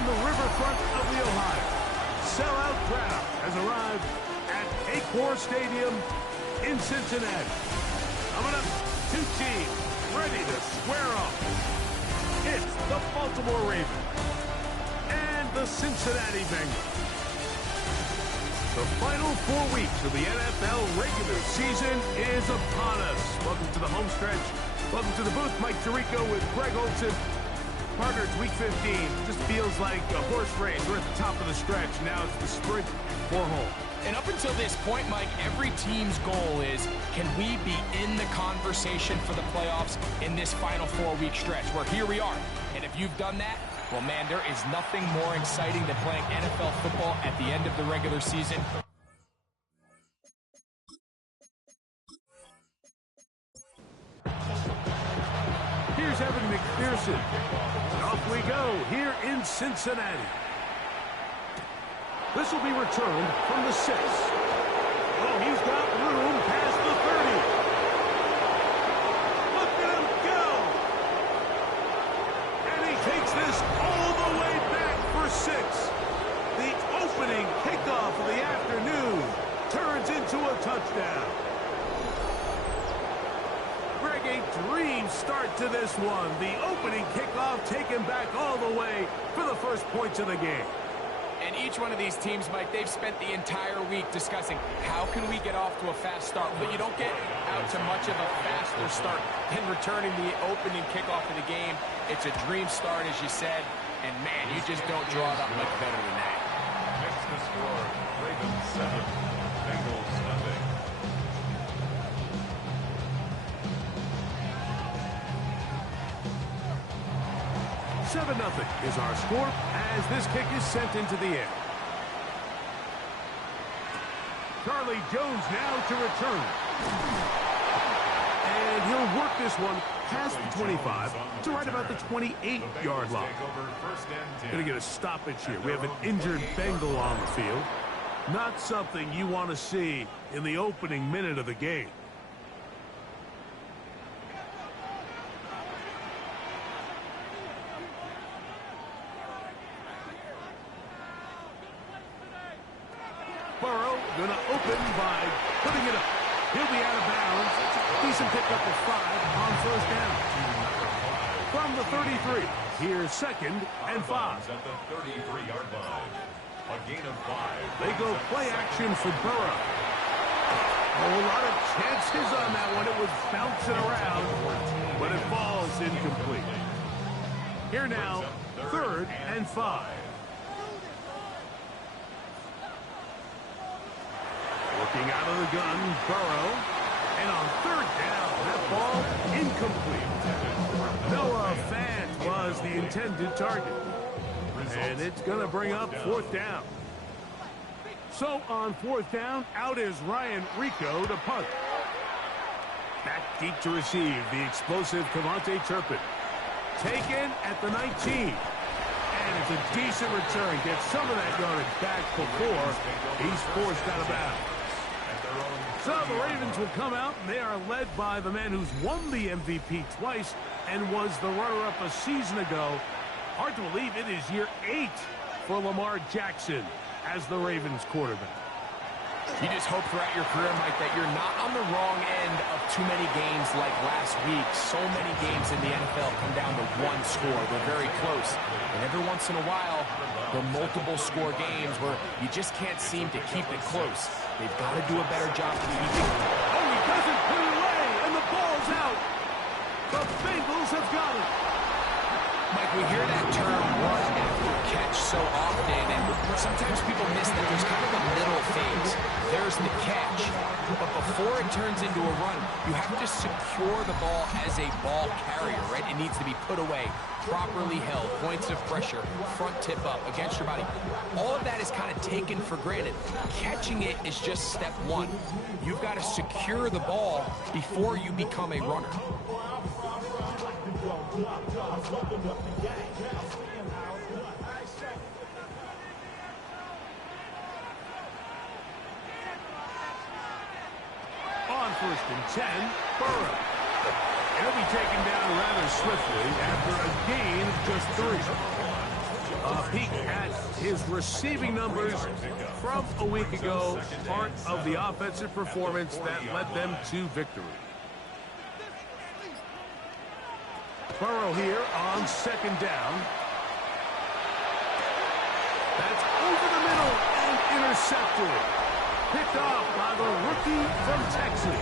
from the riverfront of the Ohio, sellout crowd has arrived at Acor Stadium in Cincinnati. Coming up, two teams ready to square off. It's the Baltimore Ravens and the Cincinnati Bengals. The final 4 weeks of the NFL regular season is upon us. Welcome to the home stretch. Welcome to the booth. Mike Tirico with Greg Olson. Partner, it's week 15. Just feels like a horse race. We're at the top of the stretch. Now it's the sprint for home. And up until this point, Mike, every team's goal is, can we be in the conversation for the playoffs in this final 4-week stretch? Where here we are. And if you've done that, well, man, there is nothing more exciting than playing NFL football at the end of the regular season. Here's Evan McPherson. And off we go here in Cincinnati. This will be returned from the 6. Oh, he's got room past the 30. Look at him go. And he takes this all the way back for 6. The opening kickoff of the afternoon turns into a touchdown. Greg, a dream start to this one. The opening kickoff taken back all the way for the first points of the game. And each one of these teams, Mike, they've spent the entire week discussing how can we get off to a fast start. But you don't get out to much of a faster start than returning the opening kickoff of the game. It's a dream start, as you said. And, man, you just don't draw it up much better than that. Next to score, Ravens 7, Bengals nothing. Seven 0 is our score as this kick is sent into the air. Charlie Jones now to return. And he'll work this one past the 25 to right about the 28-yard line. Going to get a stoppage here. We have an injured Bengal on the field. Not something you want to see in the opening minute of the game. Burrow going to open by putting it up. He'll be out of bounds. Decent pickup of 5 on first down. From the 33, here's 2nd and 5. At the 33-yard line. A gain of 5. They go play action for Burrow. Oh, a lot of chances on that one. It was bouncing around, but it falls incomplete. Here now, 3rd and 5. Looking out of the gun, Burrow. And on 3rd down, that ball incomplete. Noah Fant was the intended target. And it's going to bring up 4th down. So on 4th down, out is Ryan Rico to punt. Back deep to receive the explosive Kevontae Turpin. Taken at the 19. And it's a decent return. Gets some of that yardage back before he's forced out of bounds. So the Ravens will come out, and they are led by the man who's won the MVP twice and was the runner-up a season ago. Hard to believe it is year 8 for Lamar Jackson as the Ravens quarterback. You just hope throughout your career, Mike, that you're not on the wrong end of too many games like last week. So many games in the NFL come down to one score. They're very close. And every once in a while, there are multiple score games where you just can't seem to keep it close. They've got to do a better job of keeping it. Oh, he doesn't put it away, and the ball's out. The Bengals have got it. Mike, we hear that term run after catch so often, and sometimes people miss that there's kind of a middle phase. There's the catch, but before it turns into a run, you have to secure the ball as a ball carrier, right? It needs to be put away, properly held, points of pressure, front tip up, against your body. All of that is kind of taken for granted. Catching it is just step 1. You've got to secure the ball before you become a runner. On 1st and 10, Burrow. He'll be taken down rather swiftly after a gain of just 3. A peek at his receiving numbers from a week ago, part of the offensive performance that led them to victory. Burrow here on second down. That's over the middle and intercepted. Picked off by the rookie from Texas.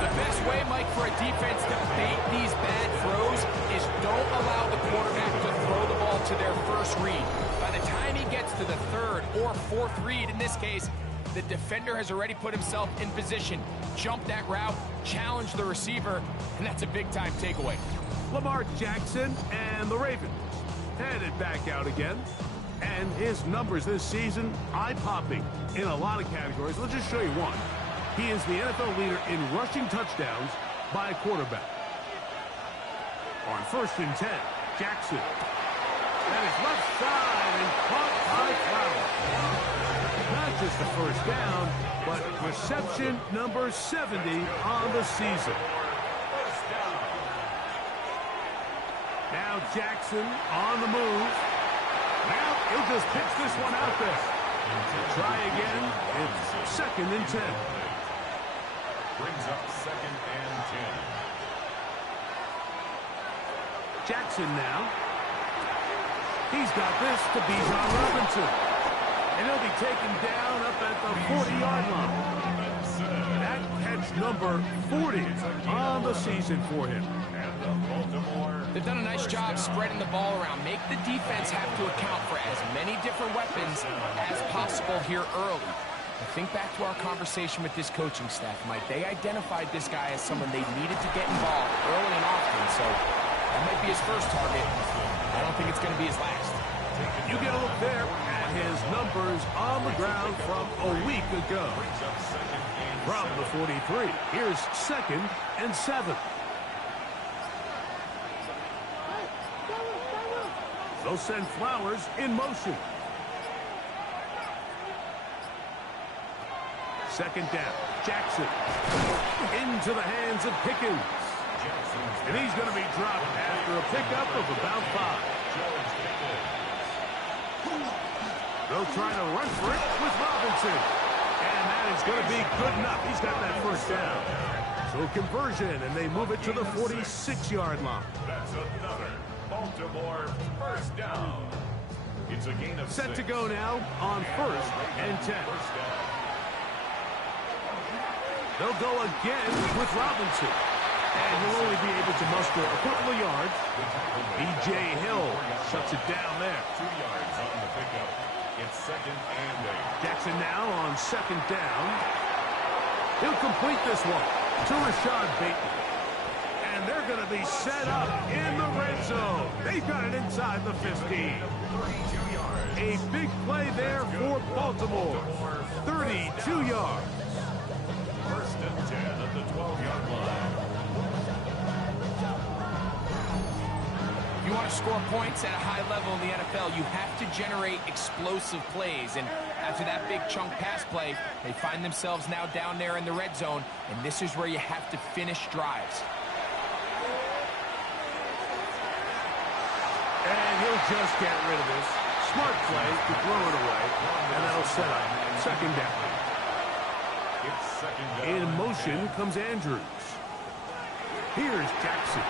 The best way, Mike, for a defense to bait these bad throws is don't allow the quarterback to throw the ball to their first read. By the time he gets to the third or fourth read, in this case, the defender has already put himself in position, jumped that route, challenged the receiver, and that's a big-time takeaway. Lamar Jackson and the Ravens headed back out again. And his numbers this season, eye-popping in a lot of categories. Let's just show you one. He is the NFL leader in rushing touchdowns by a quarterback. On 1st and 10, Jackson. That is left side and caught by Flowers. Not just the first down, but reception number 70 on the season. Now Jackson on the move. Now he'll just pitch this one out there. Try again. It's 2nd and 10. Brings up 2nd and 10. Jackson now. He's got this to Bijan Robinson. And he'll be taken down up at the 40-yard line. That catch number 40 on the season for him. They've done a nice job spreading the ball around. Make the defense have to account for as many different weapons as possible here early. I think back to our conversation with this coaching staff, Mike. They identified this guy as someone they needed to get involved early and often, so that might be his first target. I don't think it's going to be his last. You get a look there at his numbers on the ground from a week ago. From the 43, here's 2nd and 7. They'll send Flowers in motion. 2nd down. Jackson into the hands of Pickens. And he's going to be dropped after a pickup of about 5. They'll try to run for it with Robinson. And that is going to be good enough. He's got that first down. So conversion, and they move it to the 46-yard line. That's another Baltimore first down. It's a gain of 6. Set to go now on 1st and 10. They'll go again with Robinson. And he'll only be able to muster a couple of yards. B.J. Hill shuts it down there. 2 yards on the pickup. It's 2nd and 8. Jackson now on 2nd down. He'll complete this one to Rashad Bateman. And they're going to be set up in the red zone. They've got it inside the 15. 32 yards. A big play there for Baltimore. 32 yards. 1st and 10 at the 12-yard line. If you want to score points at a high level in the NFL, you have to generate explosive plays. And after that big chunk pass play, they find themselves now down there in the red zone. And this is where you have to finish drives. And he'll just get rid of this. Smart play to throw it away. And that'll set up 2nd down. It's 2nd down. In motion comes Andrews. Here's Jackson.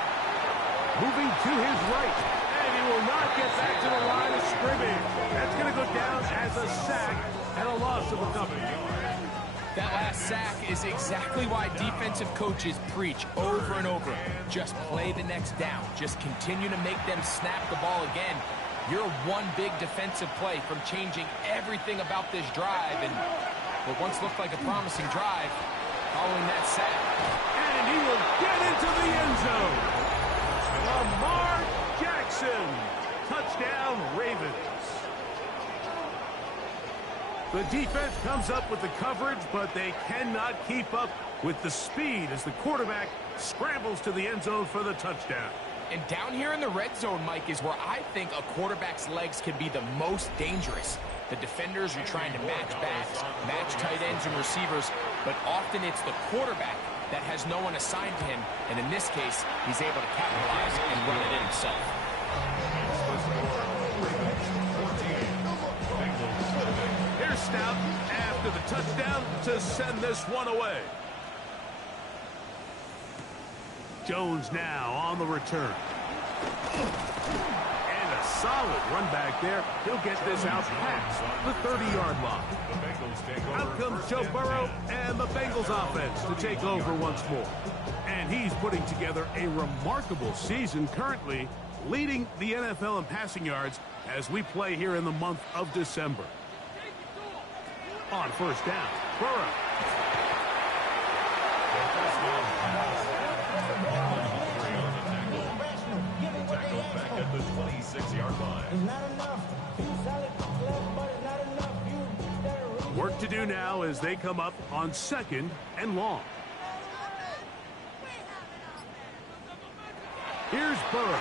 Moving to his right. And he will not get back to the line of scrimmage. That's going to go down as a sack and a loss of a couple. That last sack is exactly why defensive coaches preach over and over. Just play the next down. Just continue to make them snap the ball again. You're one big defensive play from changing everything about this drive. And what once looked like a promising drive, following that sack. And he will get into the end zone. Lamar Jackson. Touchdown, Ravens. The defense comes up with the coverage, but they cannot keep up with the speed as the quarterback scrambles to the end zone for the touchdown. And down here in the red zone, Mike, is where I think a quarterback's legs can be the most dangerous. The defenders are trying to match backs, match tight ends and receivers, but often it's the quarterback that has no one assigned to him, and in this case, he's able to capitalize and run it in himself. Here's Stout after the touchdown to send this one away. Jones now on the return. And a solid run back there. He'll get this out past the 30-yard line. Out comes Joe Burrow and the Bengals offense to take over once more. And he's putting together a remarkable season, currently leading the NFL in passing yards as we play here in the month of December. On first down, Burrow. Tackled back at the 26-yard line. Work to do now as they come up on 2nd and long. Here's Burrow.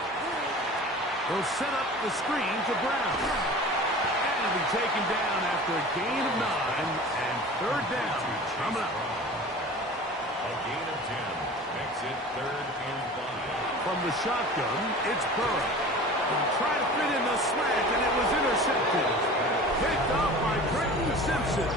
He'll set up the screen to Brown. And he'll be taken down after a gain of 9 and third down coming up. A gain of 10 makes it 3rd and 5. From the shotgun, it's Burrow. He'll try to fit in the slant, and it was intercepted. Picked off by Trenton Simpson.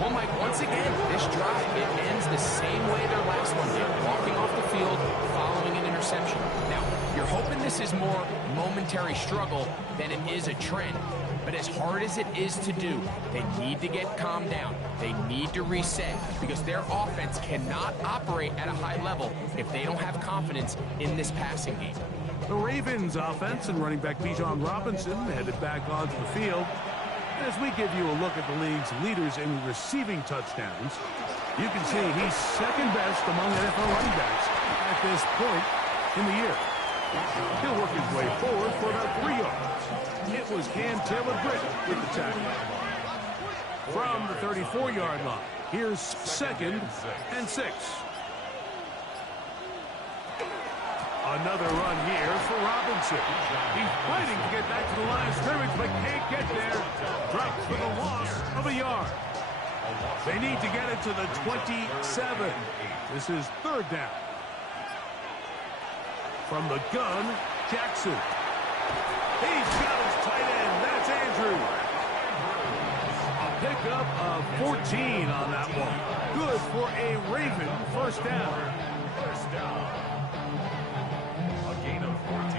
Well, Mike, once again, this drive, it ends the same way their last one did, walking off the field following an interception. Now, you're hoping this is more momentary struggle than it is a trend. But as hard as it is to do, they need to get calmed down. They need to reset because their offense cannot operate at a high level if they don't have confidence in this passing game. The Ravens offense and running back Bijan Robinson headed back onto the field. As we give you a look at the league's leaders in receiving touchdowns, you can see he's second best among NFL running backs at this point in the year. He'll work his way forward for about 3 yards. It was Cam Taylor-Britt with the tackle. From the 34-yard line, here's 2nd and 6. Another run here for Robinson. He's fighting to get back to the line of scrimmage, but can't get there. Drops for the loss of a yard. They need to get it to the 27. This is 3rd down. From the gun, Jackson. He's got his tight end. That's Andrew. A pickup of 14 on that one. Good for a Raven first down. First down. A gain of 14.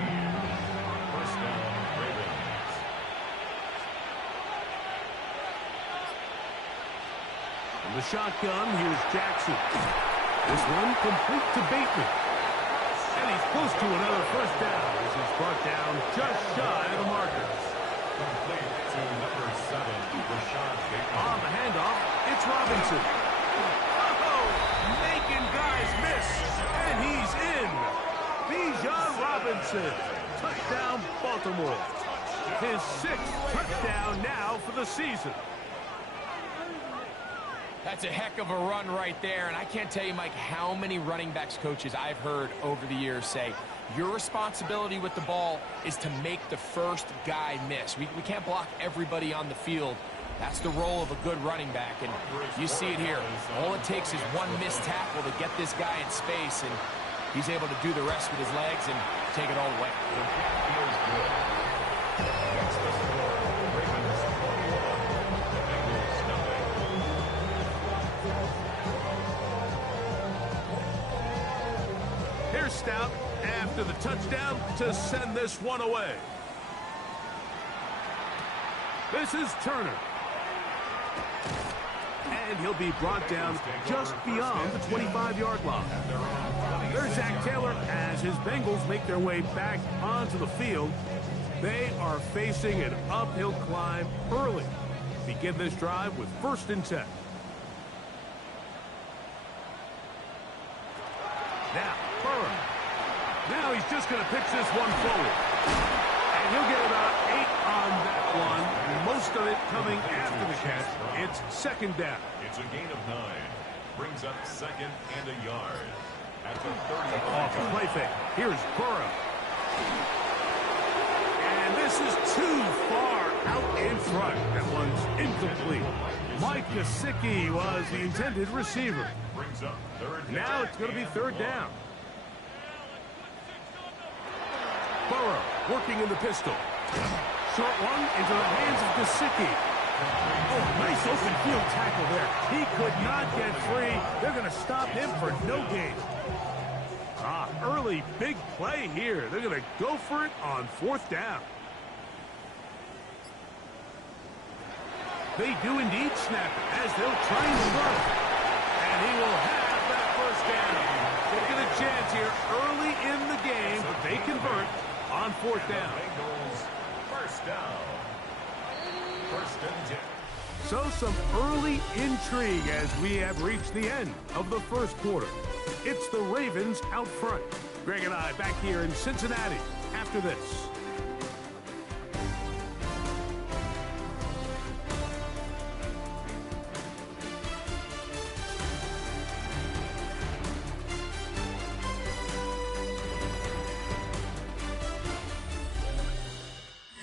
First down, Ravens. From the shotgun, here's Jackson. This one complete to Bateman. And he's close to another first down as he's brought down just shy of the marker. Complete to number 7, Rashad Bateman. On the handoff, it's Robinson. Oh, making guys miss. And he's in. Bijan Robinson. Touchdown, Baltimore. His 6th touchdown now for the season. That's a heck of a run right there, and I can't tell you, Mike, how many running backs coaches I've heard over the years say, your responsibility with the ball is to make the first guy miss. We can't block everybody on the field. That's the role of a good running back, and you see it here. All it takes is one missed tackle to get this guy in space, and he's able to do the rest with his legs and take it all away. Feels good. Next the score, Ravens 41, Bengals nothing. Here's Stout after the touchdown to send this one away. This is Turner. And he'll be brought down just beyond the 25-yard line. There's Zach Taylor as his Bengals make their way back onto the field. They are facing an uphill climb early. Begin this drive with 1st and 10. Now, Burrow. Now he's just going to pitch this one forward. And he'll get about 8 on that one. Most of it coming after the catch. It's 2nd down. It's a gain of 9. Brings up 2nd and a yard. At the 30. Off the play fake. Here's Burrow. And this is too far out in front. That one's incomplete. Mike Gesicki was the intended receiver. Brings up 3rd down. Now it's going to be 3rd down. Burrow working in the pistol. Short one into the hands of Gesicki. Oh, nice open field tackle there. He could not get free. They're going to stop him for no gain. Early big play here. They're going to go for it on 4th down. They do indeed snap it as they'll try and run it. And he will have that 1st down. They get a chance here early in the game, but they convert on 4th down. Bengals 1st down. 1st and 10. So some early intrigue as we have reached the end of the 1st quarter. It's the Ravens out front. Greg and I back here in Cincinnati after this.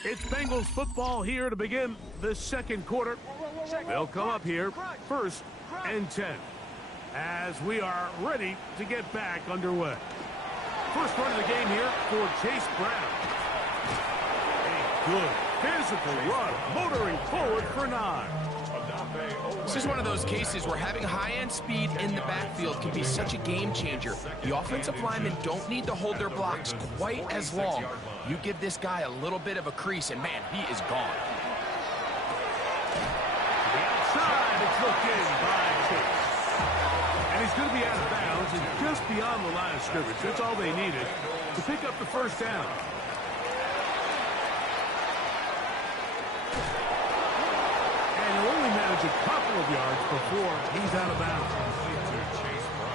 It's Bengals football here to begin the 2nd quarter. They'll come up here 1st and 10 as we are ready to get back underway. First run of the game here for Chase Brown. A good physical run, motoring forward for 9. This is one of those cases where having high-end speed in the backfield can be such a game changer. The offensive linemen don't need to hold their blocks quite as long. You give this guy a little bit of a crease, and man, he is gone. To the outside, it's looked in by Chase. And he's going to be out of bounds and just beyond the line of scrimmage. That's all they needed to pick up the 1st down. And he'll only manage a couple of yards before he's out of bounds.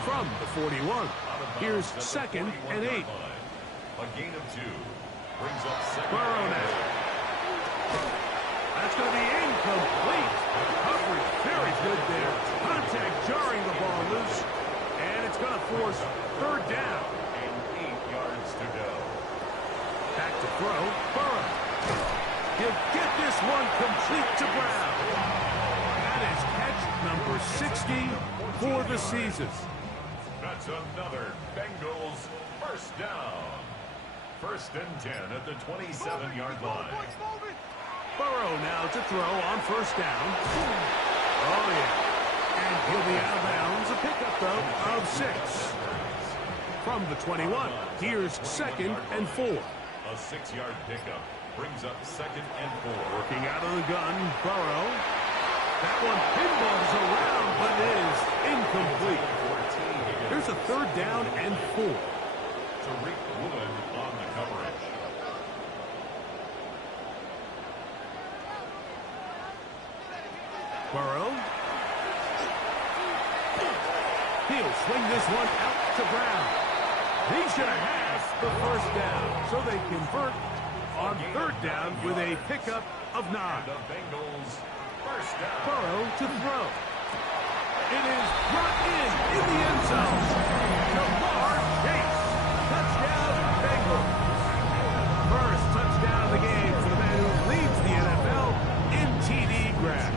From the 41, here's 2nd and 8. A gain of 2. Brings up 2nd. Burrow now. That's going to be incomplete. Coverage very good there. Contact jarring the ball loose. And it's going to force 3rd down. And 8 yards to go. Back to throw. Burrow. He'll get this one complete to Brown. That is catch number 60 for the season. That's another Bengals 1st down. 1st and 10 at the 27-yard line. Burrow now to throw on 1st down. Oh, yeah. And he'll be out of bounds. A pickup, though, of 6. From the 21, here's 2nd and 4. A 6-yard pickup brings up 2nd and 4. Working out of the gun, Burrow. That one pinballs around, but it is incomplete. Here's a 3rd down and 4. Tariq Woolen on the coverage. Burrow. He'll swing this one out to Brown. He should have had the 1st down. So they convert on 3rd down with a pickup of 9. The Bengals 1st down. Burrow to throw. It is brought in the end zone. Jamar Chase. Touchdown, Bengals. First touchdown of the game for the man who leads the NFL in TD grabs.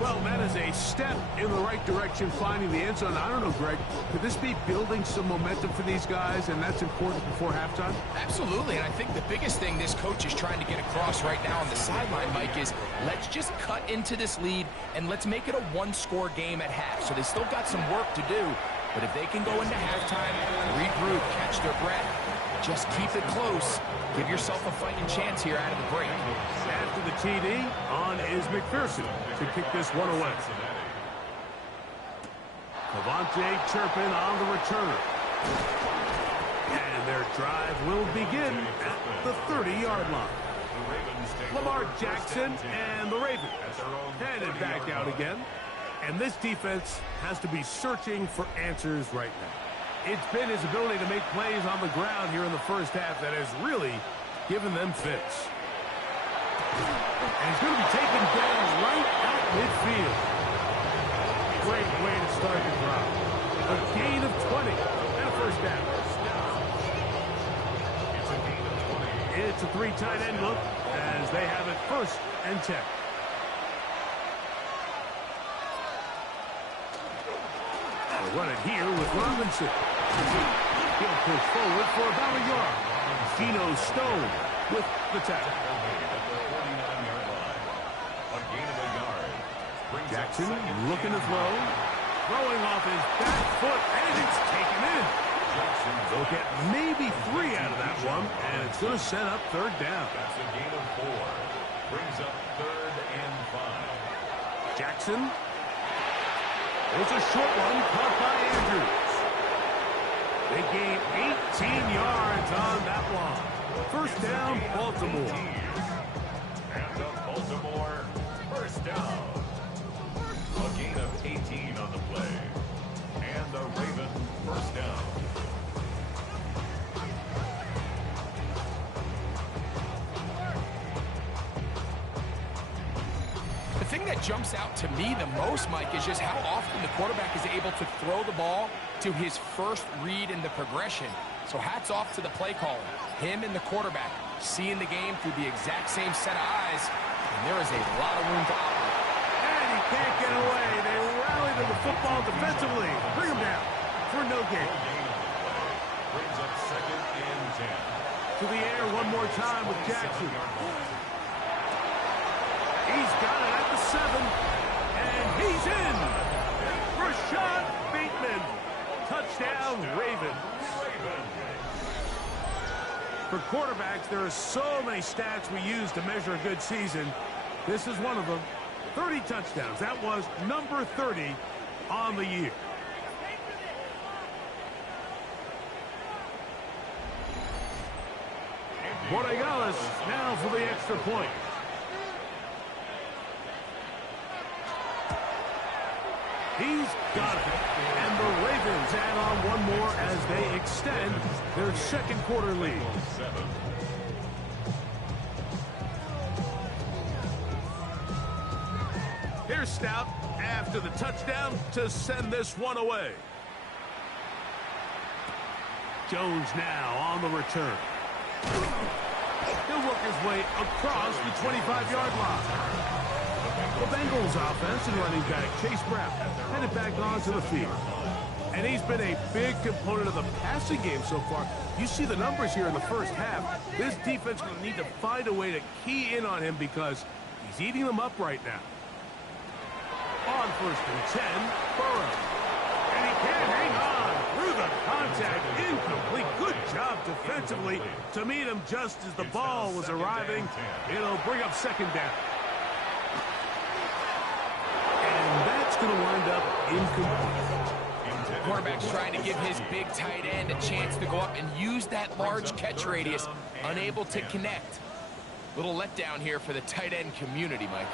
Well, that is a step in the right direction, finding the end zone. I don't know, Greg, could this be building some momentum for these guys, and that's important before halftime? Absolutely, and I think the biggest thing this coach is trying to get across right now on the sideline, Mike, is let's just cut into this lead, and let's make it a one-score game at half. So they still got some work to do, but if they can go into halftime, regroup, catch their breath, just keep it close, give yourself a fighting chance here out of the break. After the TD, on is McPherson to kick this one away. Cavante Turpin on the return. And their drive will begin at the 30-yard line. Lamar Jackson and the Ravens headed back out again. And this defense has to be searching for answers right now. It's been his ability to make plays on the ground here in the first half that has really given them fits. And he's going to be taken down right at midfield. Great way to start the drive. A gain of 20 and a 1st down. It's a 3 tight end look as they have it 1st and 10. They'll run it here with Robinson. He'll push forward for about a yard. Geno Stone with the tackle. Jackson looking to throw. Throwing off his back foot, and it's taken in. They'll get maybe 3 out of that one, and it's going to set up third down. That's a gain of 4. Brings up 3rd and 5. Jackson. It's a short one caught by Andrews. They gain 18 yards on that one. First down, Baltimore. And the Baltimore first down. A gain of 18 on the play. And the Raven first down. The thing that jumps out to me the most, Mike, is just how often the quarterback is able to throw the ball to his first read in the progression. So hats off to the play caller. Him and the quarterback seeing the game through the exact same set of eyes, and there is a lot of room to operate. And he can't get away. They rally to the football defensively. Bring him down for no gain. Brings up 2nd and 10. To the air one more time with Jackson. He's got it at the 7. And he's in. Rashad Bateman. Touchdown, Ravens. For quarterbacks, there are so many stats we use to measure a good season. This is one of them. 30 touchdowns. That was number 30 on the year. Borregales now for the extra point. He's got it. And the Ravens add on one more as they extend their second quarter lead. Here's Stout after the touchdown to send this one away. Jones now on the return. He'll work his way across the 25-yard line. The Bengals offense and running back Chase Brown headed back onto the field. And he's been a big component of the passing game so far. You see the numbers here in the first half. This defense will need to find a way to key in on him because he's eating them up right now. On 1st and 10, Burrow. And he can't hang on through the contact. Incomplete. Good job defensively to meet him just as the ball was arriving. It'll bring up 2nd down. And that's going to wind up incomplete. Quarterback's trying to give his big tight end a chance to go up and use that large catch radius. Unable to connect. Little letdown here for the tight end community, Mike.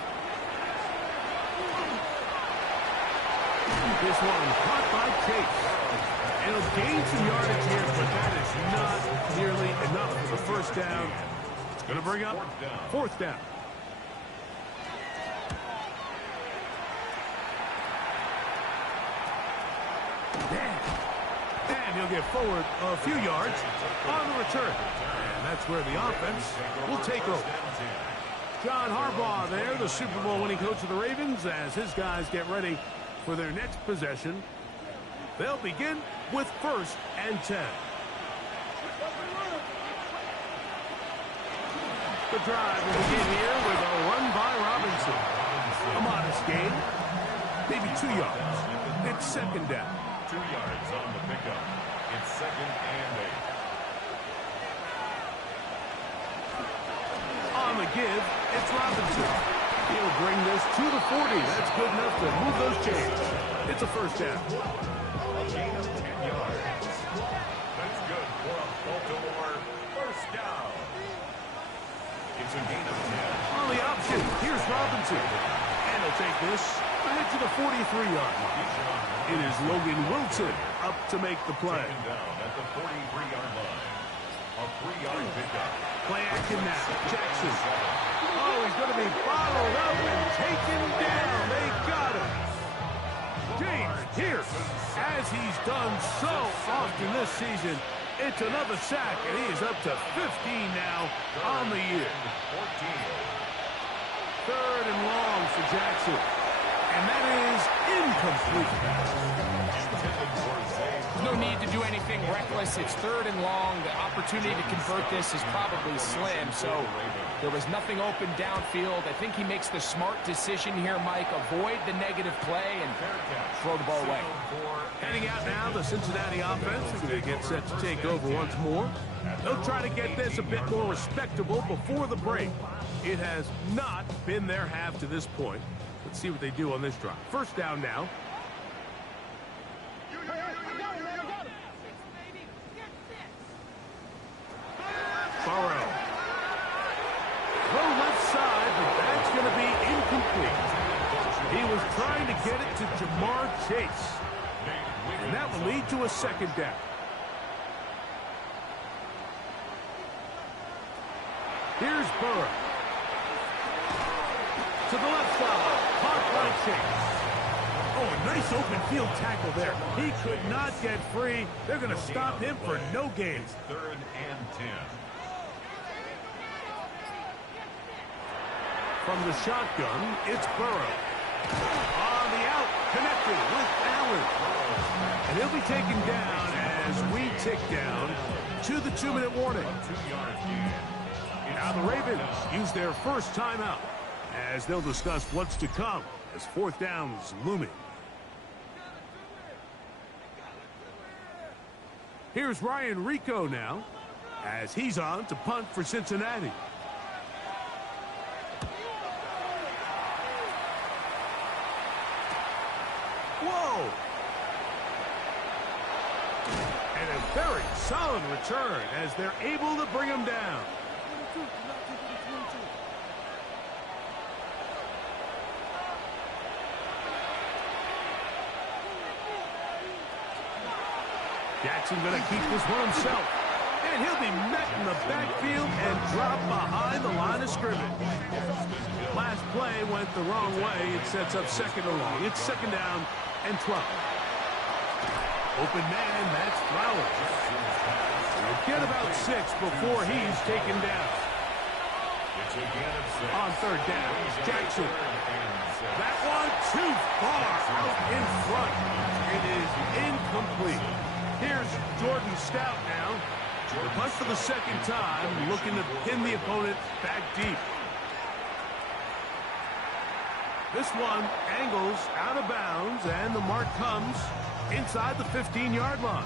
This one caught by Chase. And he'll gain some yardage here, but that is not nearly enough for the first down. It's going to bring up 4th down. And he'll get forward a few yards on the return. And that's where the offense will take over. John Harbaugh there, the Super Bowl winning coach of the Ravens, as his guys get ready for their next possession. They'll begin with 1st and 10. The drive will begin here with a run by Robinson. A modest gain, maybe 2 yards. It's 2nd down. 2 yards on the pickup. It's 2nd and 8. On the give, it's Robinson. He'll bring this to the 40. That's good enough to move those chains. It's a 1st down. A gain of 10 yards. That's good for a Baltimore first down. It's a gain of 10. On the option, here's Robinson. And he'll take this ahead to the 43-yard line. It is Logan Wilson up to make the play. Taken down at the 43-yard line. A 3-yard pickup. Play action now. Jackson. Oh, he's going to be bottled up and taken down. They got him. James Pierce, as he's done so often this season, it's another sack, and he is up to 15 now on the year. 3rd and long for Jackson. And that is incomplete. There's no need to do anything reckless. It's 3rd and long. The opportunity to convert this is probably slim, so there was nothing open downfield. I think he makes the smart decision here, Mike. Avoid the negative play and throw the ball away. Heading out now, the Cincinnati offense is going to get set to take over once more. They'll try to get this a bit more respectable before the break. It has not been their half to this point. Let's see what they do on this drive. First down now. Burrow. Throw left side, but that's going to be incomplete. He was trying to get it to Jamar Chase. And that will lead to a second down. Here's Burrow. To the left side. Caught by Chase. Oh, a nice open field tackle there. He could not get free. They're going to stop him for no gain. 3rd and 10. From the shotgun, it's Burrow. On the out, connected with Allen. And he'll be taken down as we tick down to the 2-minute warning. Now the Ravens use their first timeout as they'll discuss what's to come as 4th down's looming. Here's Ryan Rico now as he's on to punt for Cincinnati. Whoa! And a very solid return as they're able to bring him down. Jackson going to keep this one himself. And he'll be met in the backfield and dropped behind the line of scrimmage. Last play went the wrong way. It sets up 2nd and long. It's 2nd down and 12. Open man, that's Flowers. He'll get about 6 before he's taken down. On 3rd down, Jackson. That one too far out in front. It is incomplete. Here's Jordan Stout now. The punt for the 2nd time, looking to pin the opponent back deep. This one angles out of bounds, and the mark comes inside the 15-yard line.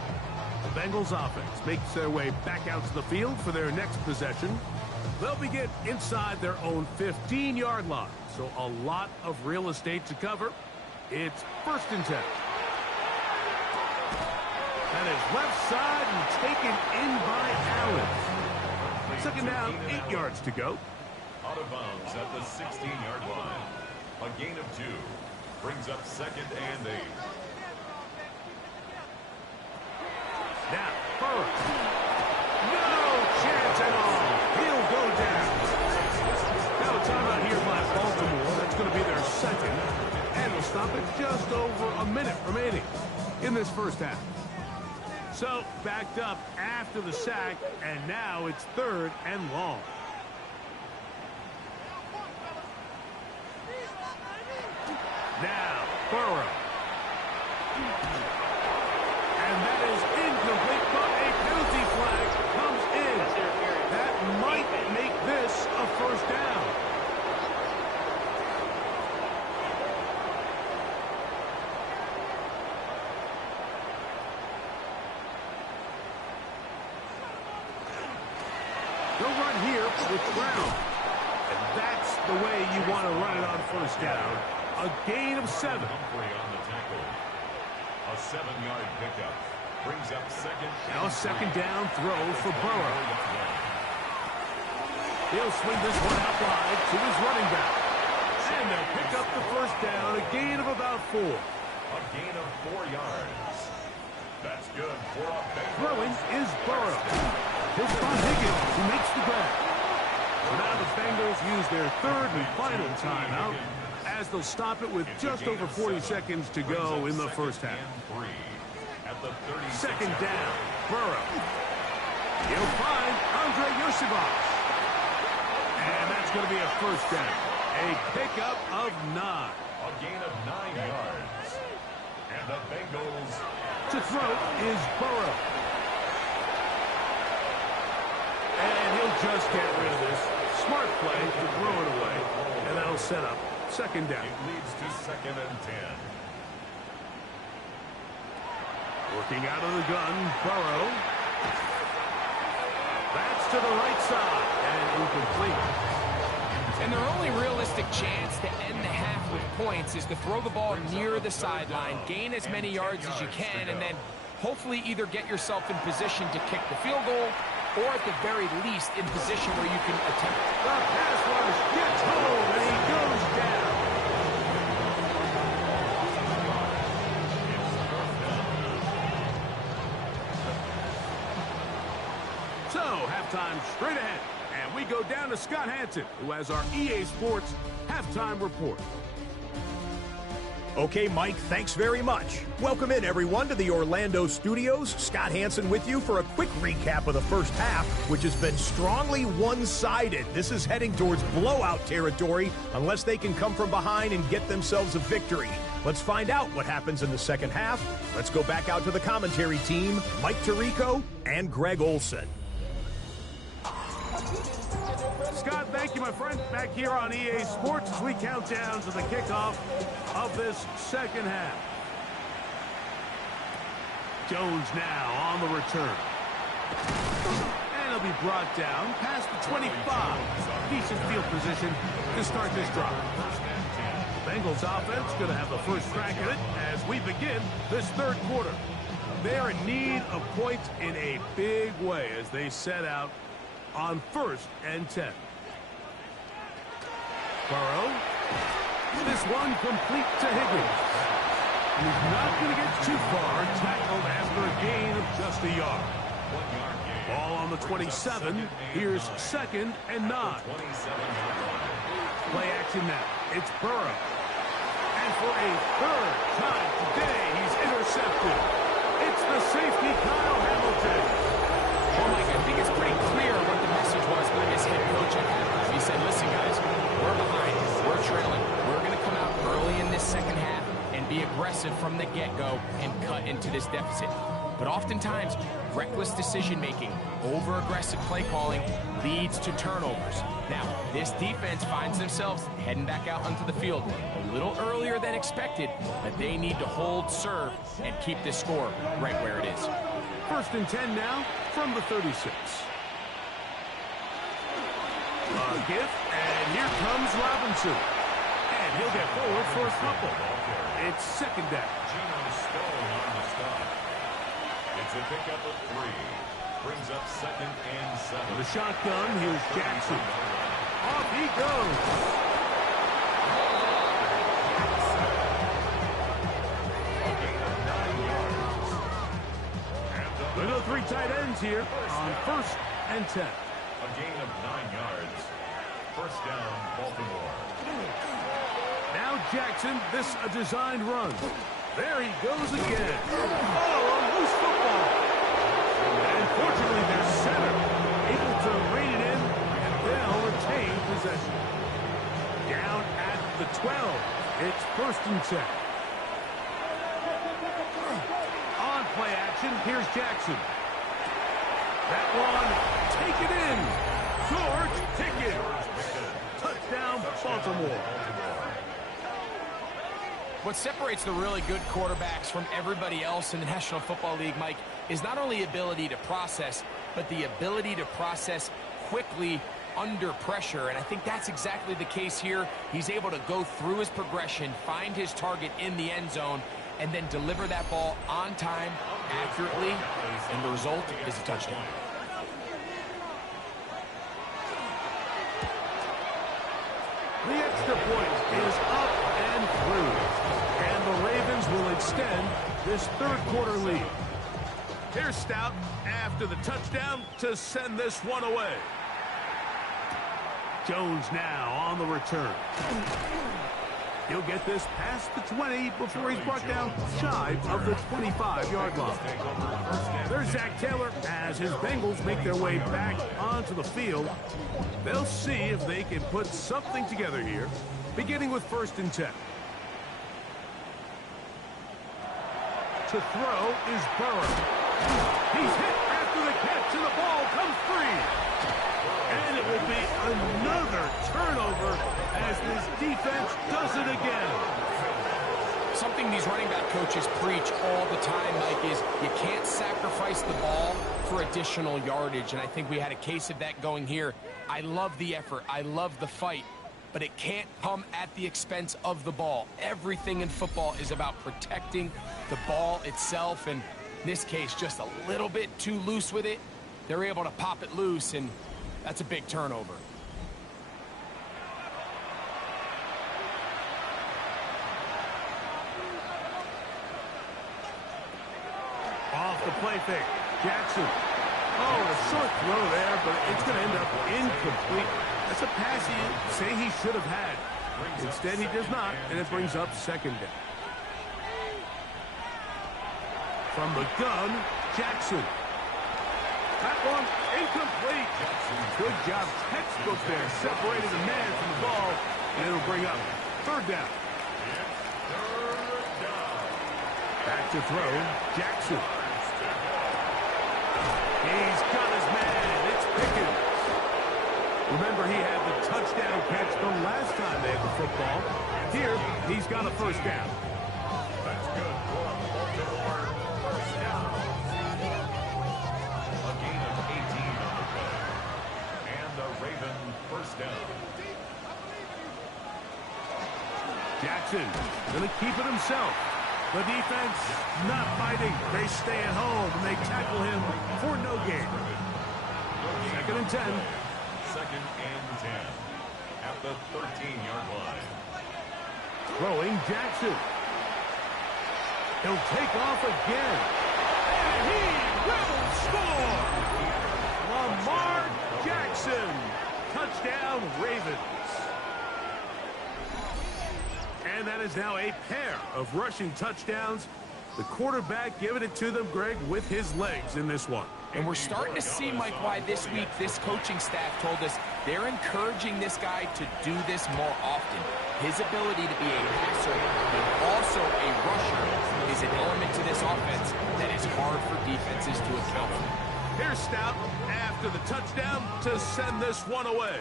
The Bengals offense makes their way back out to the field for their next possession. They'll begin inside their own 15-yard line, so a lot of real estate to cover. It's 1st and 10. That is left side and taken in by Allen. 2nd down, 8 yards to go. Out of bounds at the 16-yard line. A gain of 2. Brings up 2nd and 8. Now, Burrow. No chance at all. He'll go down. Now a timeout here by Baltimore. That's going to be their 2nd. And they'll stop it just over a minute remaining in this first half. So, backed up after the sack, and now it's 3rd and long. Now, Burrow. And that is incomplete, but a penalty flag comes in. That might make this a 1st down. They'll run here with Brown. And that's the way you want to run it on 1st down. A gain of 7. Humphrey on the tackle. A 7-yard pickup. Brings up 2nd. Now a 2nd down throw for Burrow. He'll swing this one out wide to his running back. And they'll pick up the 1st down. A gain of about 4. A gain of 4 yards. That's good for a Bengals. Throwing is Burrow. He'll find Higgins, who makes the grab. So now the Bengals use their 3rd and final timeout as they'll stop it with just over 40 seconds to go in the first half. 2nd down, Burrow. He'll find Andre Yosibov. And that's going to be a 1st down. A pickup of 9. A gain of 9 yards. And the Bengals. To throw is Burrow. And he'll just get rid of this. Smart play to throw it away. And that'll set up second down. It leads to 2nd and 10. Working out of the gun, Burrow. That's to the right side. And incomplete. And their only realistic chance to end the half with points is to throw the ball near the sideline, gain as many yards as you can, and then hopefully either get yourself in position to kick the field goal or at the very least in position where you can attempt. The pass rush gets home, and he goes down. So, halftime straight ahead. And we go down to Scott Hanson, who has our EA Sports halftime report. Okay, Mike, thanks very much. Welcome in, everyone, to the Orlando studios. Scott Hanson with you for a quick recap of the first half, which has been strongly one-sided. This is heading towards blowout territory unless they can come from behind and get themselves a victory. Let's find out what happens in the second half. Let's go back out to the commentary team, Mike Tirico and Greg Olson. Scott, thank you, my friend. Back here on EA Sports as we count down to the kickoff of this second half. Jones now on the return. And he'll be brought down past the 25. Decent field position to start this drive. Bengals offense going to have the first crack at it as we begin this third quarter. They are in need of points in a big way as they set out on 1st and 10. Burrow. This one complete to Higgins. He's not going to get too far, tackled after a gain of just a yard. 1 yard gain. Ball on the 27. Here's 2nd and 9. Play action now. It's Burrow. And for a third time today, he's intercepted. It's the safety, Kyle Hamilton. Oh, Mike, I think it's pretty clear what the message was by this head coach at halftime. He said, listen, guys, we're behind. We're trailing. We're going to come out early in this second half and be aggressive from the get-go and cut into this deficit. But oftentimes, reckless decision-making, over-aggressive play calling leads to turnovers. Now, this defense finds themselves heading back out onto the field a little earlier than expected, but they need to hold serve and keep this score right where it is. 1st and 10 now from the 36. A gift, and here comes Robinson. And he'll get forward for a couple. It's 2nd down. Geno Stone on the stop. It's a pickup of 3. Brings up 2nd and 7. With a shotgun, here's Jackson. Off he goes. A gain of 9 yards. And Little 3 tight ends here on 1st and 10. a gain of 9 yards. 1st down, Baltimore. Now Jackson, this a designed run. There he goes again. Oh, a loose football. And fortunately, their center able to rein it in, and they'll retain possession. Down at the 12. It's 1st and 10. On play action, here's Jackson. That one, take it in. George Pickens. Touchdown, Baltimore. What separates the really good quarterbacks from everybody else in the National Football League, Mike, is not only ability to process, but the ability to process quickly under pressure. And I think that's exactly the case here. He's able to go through his progression, find his target in the end zone, and then deliver that ball on time, accurately, and the result is a touchdown. The extra point is up and through. And the Ravens will extend this third quarter lead. Here's Stout after the touchdown to send this one away. Jones now on the return. He'll get this past the 20 before he's brought down shy of the 25-yard line. There's Zach Taylor as his Bengals make their way back onto the field. They'll see if they can put something together here, beginning with 1st and 10. To throw is Burrow. He's hit after the catch, and the ball comes free. And it will be another turnover as this defense does it again. Something these running back coaches preach all the time, Mike, is you can't sacrifice the ball for additional yardage, and I think we had a case of that going here. I love the effort. I love the fight, but it can't come at the expense of the ball. Everything in football is about protecting the ball itself, and in this case, just a little bit too loose with it. They're able to pop it loose, and that's a big turnover. Off the play fake. Jackson. Oh, a short throw there, but it's going to end up incomplete. That's a pass he say he should have had. Instead, he does not, and it brings up second down. From the gun, Jackson. That one incomplete. Good job. Textbook there. Separated the man from the ball, and it'll bring up third down. Back to throw, Jackson. He's got his man. It's Pickens. Remember, he had the touchdown catch the last time they had the football. Here, he's got a first down. That's good for Baltimore. First down. A gain of 18 on the play. And the Raven first down. Jackson going to keep it himself. The defense not fighting. They stay at home, and they tackle him for no gain. Second and 10. Second and 10 at the 13-yard line. Throwing Jackson. He'll take off again. And he will score! Lamar Jackson. Touchdown, Ravens. And that is now a pair of rushing touchdowns. The quarterback giving it to them, Greg, with his legs in this one. And we're starting to see, Mike, why this week this coaching staff told us they're encouraging this guy to do this more often. His ability to be a passer and also a rusher is an element to this offense that is hard for defenses to account for. Here's Stout after the touchdown to send this one away.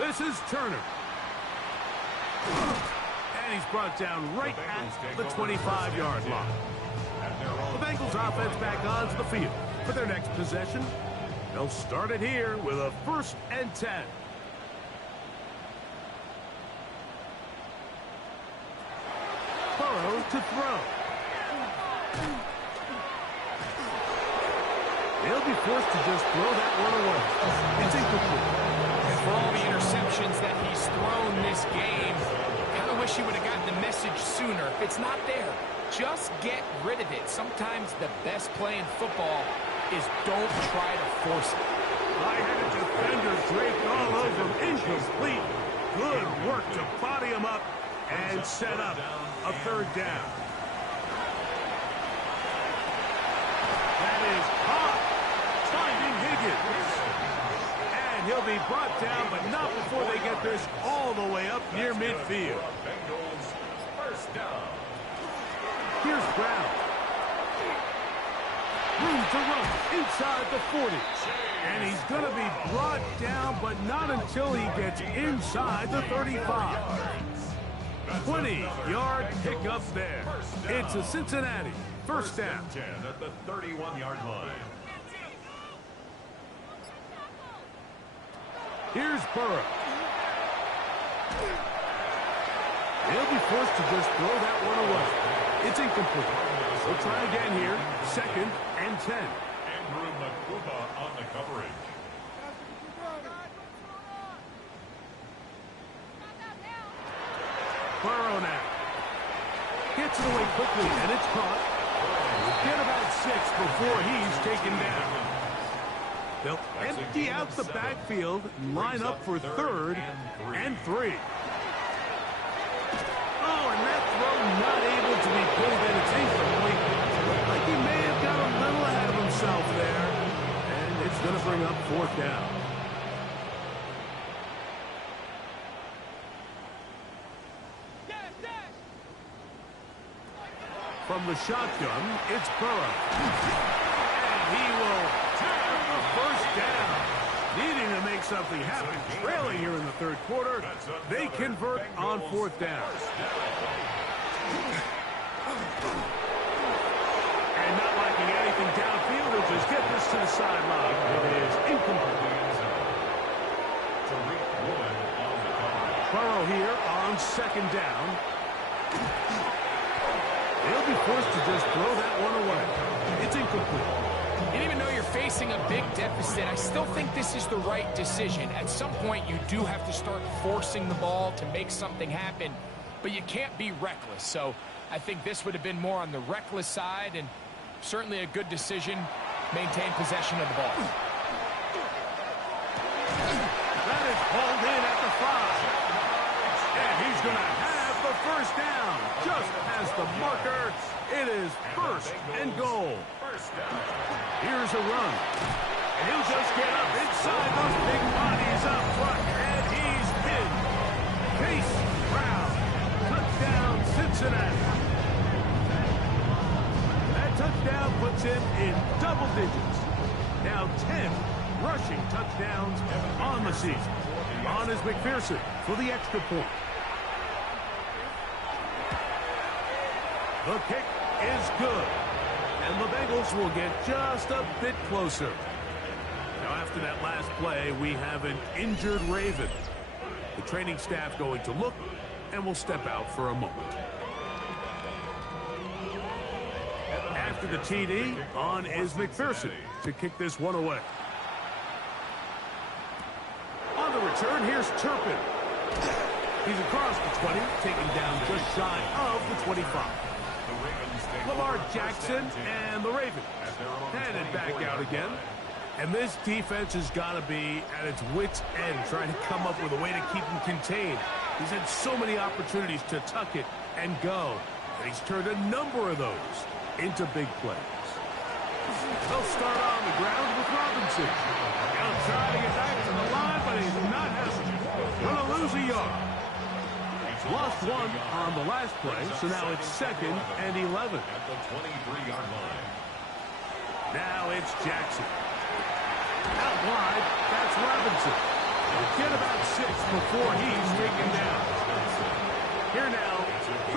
This is Turner. And he's brought down right at the 25-yard line. The Bengals offense back onto the field for their next possession. They'll start it here with a 1st and 10. Burrow to throw. He'll be forced to just throw that one away. It's incomplete. For all the interceptions that he's thrown this game, kind of wish he would have gotten the message sooner. If it's not there, just get rid of it. Sometimes the best play in football is don't try to force it. High-headed defender draped all over him. Incomplete. Good work to body him up and set up a third down. That is caught. Finding Higgins. And he'll be brought down, but not before they get this all the way up near midfield. Bengals first down. Here's Brown. Room to run inside the 40. And he's going to be brought down, but not until he gets inside the 35. 20-yard pickup there. It's a Cincinnati first down. 10 at the 31-yard line. Here's Burrow. He'll be forced to just throw that one away. It's incomplete. We'll try again here. 2nd and 10. Andrew Makuba on the coverage. Burrow now. Gets it away quickly, and it's caught. Get about 6 before he's taken down. They'll empty out the backfield, line up for 3rd and 3. Oh, and that throw not able to be pulled in. It's incomplete. Like he may have got a little ahead of himself there. And it's going to bring up 4th down. From the shotgun, it's Burrow. And he will have the first down. Needing to make something happen. Trailing here in the third quarter. They convert on fourth down. And not liking anything downfield, will just get this to the sideline. It is incomplete. Burrow here on second down. They'll be forced to just throw that one away. It's incomplete. And even though you're facing a big deficit, I still think this is the right decision. At some point, you do have to start forcing the ball to make something happen, but you can't be reckless. So I think this would have been more on the reckless side, and certainly a good decision. Maintain possession of the ball. That is hauled in at the 5. And he's going to have the first down. Just as the marker, it is first and goal. Here's a run. And he'll just get up inside those big bodies up front. And he's pinned. Case Brown. Touchdown, Cincinnati. That touchdown puts him in double digits. Now 10 rushing touchdowns on the season. On is McPherson for the extra point. The kick is good. And the Bengals will get just a bit closer. Now after that last play, we have an injured Raven. The training staff going to look and will step out for a moment. After the TD, on is McPherson to kick this one away. On the return, here's Turpin. He's across the 20, taken down just shy of the 25. Lamar Jackson and the Ravens headed back out again. And this defense has got to be at its wits' end, trying to come up with a way to keep him contained. He's had so many opportunities to tuck it and go, and he's turned a number of those into big plays. They'll start on the ground with Robinson. He'll try to get back to the line, but he's not hesitant. Going to lose a yard. Lost one on the last play, so now it's 2nd and 11. At the 23-yard line. Now it's Jackson. Out wide, that's Robinson. He'll get about 6 before he's taken down. Here now,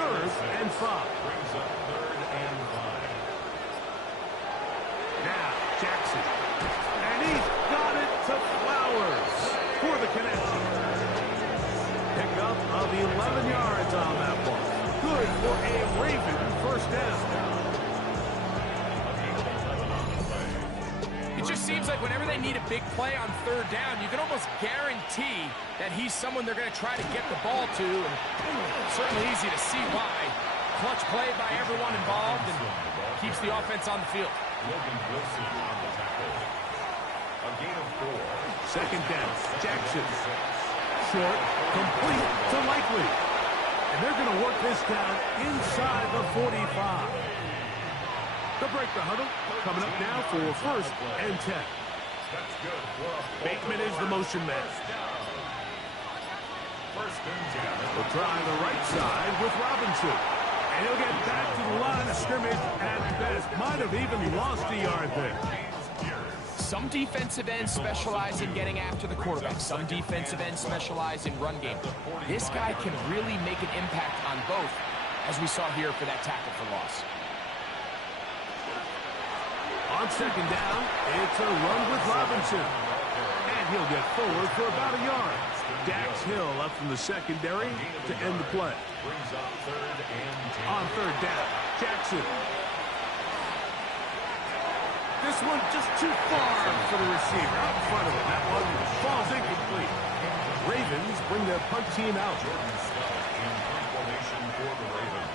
3rd and 5. Brings up 3rd and 5. Now, Jackson. And he's got it to Flowers for the connection. Pickup of 11 yards on that one. Good for a Raven first down. It just seems like whenever they need a big play on 3rd down, you can almost guarantee that he's someone they're going to try to get the ball to. And certainly easy to see why. Clutch play by everyone involved and keeps the offense on the field. Logan Wilson on the tackle. A gain of 4. 2nd down, Jackson. Short, complete to Likely. And they're going to work this down inside the 45. They'll break the huddle. Coming up now for 1st and 10. That's good for a Bateman is the motion man. 1st and 10. We'll try the right side with Robinson. And he'll get back to the line of scrimmage at best. Might have even lost a yard there. Some defensive ends specialize in getting after the quarterback. Some defensive ends specialize in run game. This guy can really make an impact on both, as we saw here for that tackle for loss. On 2nd down, it's a run with Robinson. And he'll get forward for about a yard. Dax Hill up from the secondary to end the play. Brings up 3rd and 10. On 3rd down, Jackson. This one just too far for the receiver. Out in front of it. That one falls incomplete. Ravens bring their punt team out. Jordan Scott in punt formation for the Ravens.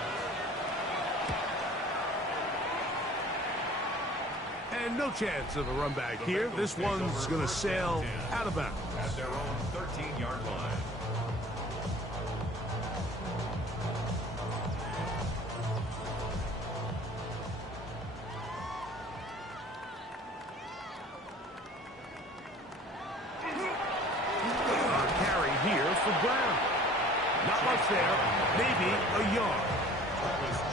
And no chance of a run back here. This one's going to sail out of bounds. At their own 13-yard line. For Brown. Not much there. Maybe a yard.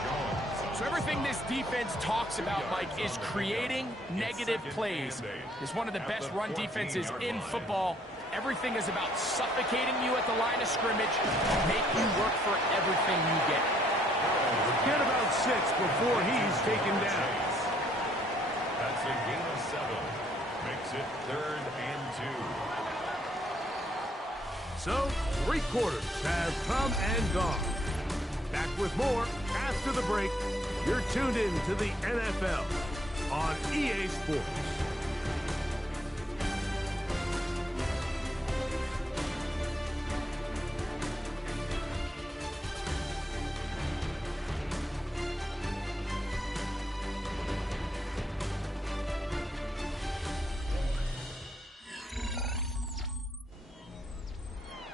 Jones So everything this defense talks about, Mike, is creating negative plays. It's one of the best run defenses in football. Everything is about suffocating you at the line of scrimmage, make you work for everything you get. Get about 6 before he's taken down. That's a gain of 7. Makes it 3rd and 2. So, 3 quarters have come and gone. Back with more after the break. You're tuned in to the NFL on EA Sports.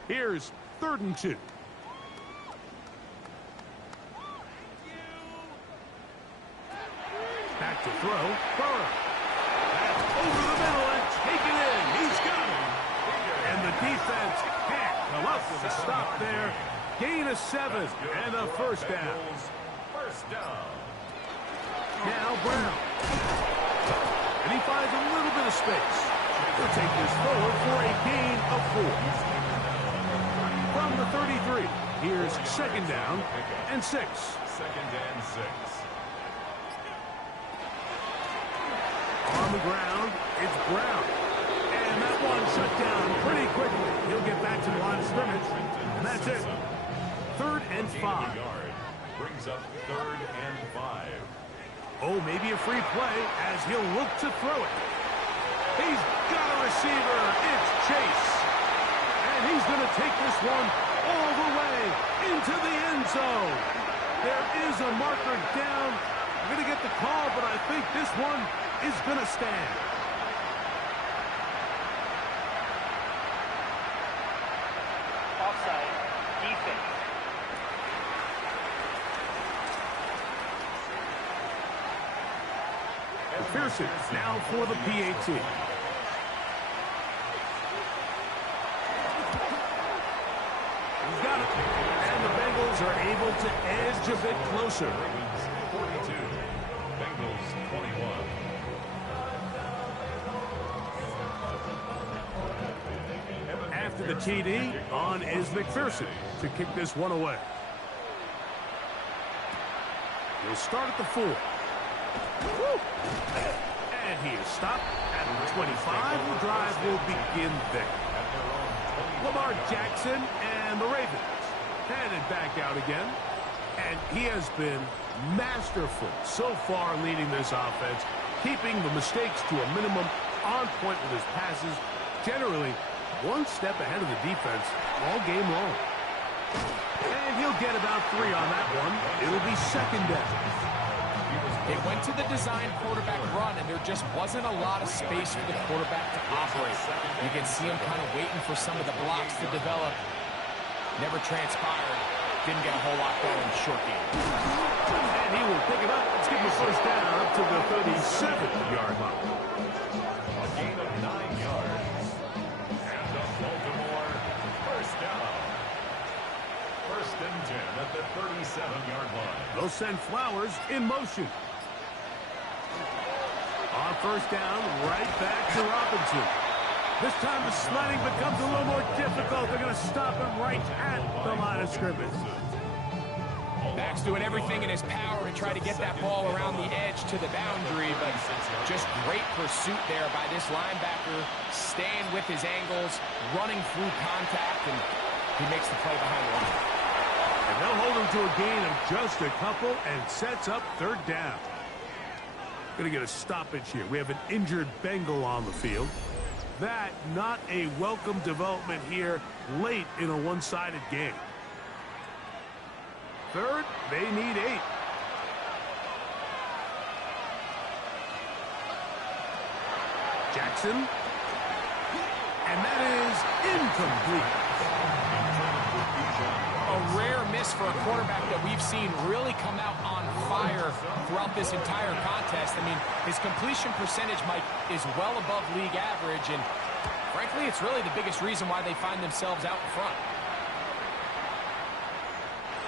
Here's 3rd and 2. Back to throw. Burrow. That's over the middle and taken in. He's got him. And the defense can't come up with a stop there. Gain of 7 and a 1st down. First down. Now Brown. And he finds a little bit of space. He'll take this forward for a gain of 4. From the 33, here's 2nd down and 6. 2nd and 6. On the ground, it's Brown. And that one shut down pretty quickly. He'll get back to the line of scrimmage. And that's it. 3rd and 5. Brings up 3rd and 5. Oh, maybe a free play as he'll look to throw it. He's got a receiver. It's Chase. And he's going to take this one all the way into the end zone. There is a marker down. I'm going to get the call, but I think this one is going to stand. Offside. Defense. Pearson now for the PAT. He's got it. And the Bengals are able to edge a bit closer. 42. Bengals 21. After the TD, on is McPherson to kick this one away. He'll start at the 4. And he is stopped at the 25. The drive will begin there. Lamar Jackson and the Ravens headed back out again. And he has been masterful so far leading this offense, keeping the mistakes to a minimum, on point with his passes, generally one step ahead of the defense all game long. And he'll get about 3 on that one. It'll be 2nd down. They went to the design quarterback run, and there just wasn't a lot of space for the quarterback to operate. You can see him kind of waiting for some of the blocks to develop. Never transpired. Didn't get a whole lot going in the short game. And he will pick it up. Let's give him a 1st down up to the 37-yard line. A gain of 9 yards. And the Baltimore 1st down. 1st and 10 at the 37-yard line. They'll send Flowers in motion. On 1st down, right back to Robinson. This time the sledding becomes a little more difficult. They're going to stop him right at the line of scrimmage. Max doing everything in his power to try to get that ball around the edge to the boundary, but just great pursuit there by this linebacker, staying with his angles, running through contact, and he makes the play behind the line. And they'll hold him to a gain of just a couple and sets up 3rd down. Going to get a stoppage here. We have an injured Bengal on the field. That not a welcome development here late in a one-sided game. 3rd, they need 8. Jackson. And that is incomplete. A rare miss for a quarterback that we've seen really come out on fire throughout this entire contest. I mean, his completion percentage, Mike, is well above league average, and frankly, it's really the biggest reason why they find themselves out in front.